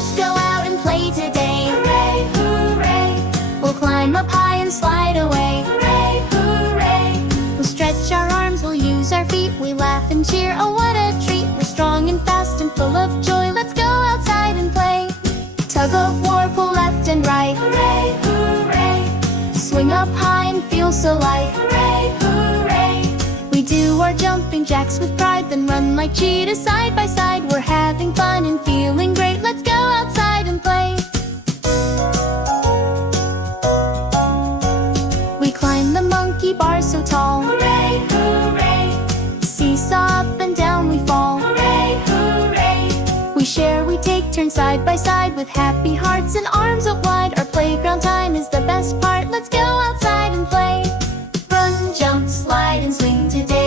Let's go out and play today. Hooray, hooray. We'll climb up high and slide away. Hooray, hooray. We'll stretch our arms, we'll use our feet. We laugh and cheer, oh what a treat. We're strong and fast and full of joy. Let's go outside and play. Tug-of-war, pull left and right. Hooray, hooray. Swing up high and feel so light. Hooray, hooray. We do our jumping jacks with pride, then run like cheetahs side by side. We're having fun and feeling great. Let's go outside and play. We climb the monkey bar so tall. Hooray, hooray. Seesaw up and down we fall. Hooray, hooray. We share, we take turns side by side with happy hearts and arms up wide. Our playground time is the best part. Let's go outside and play. Run, jump, slide and swing today.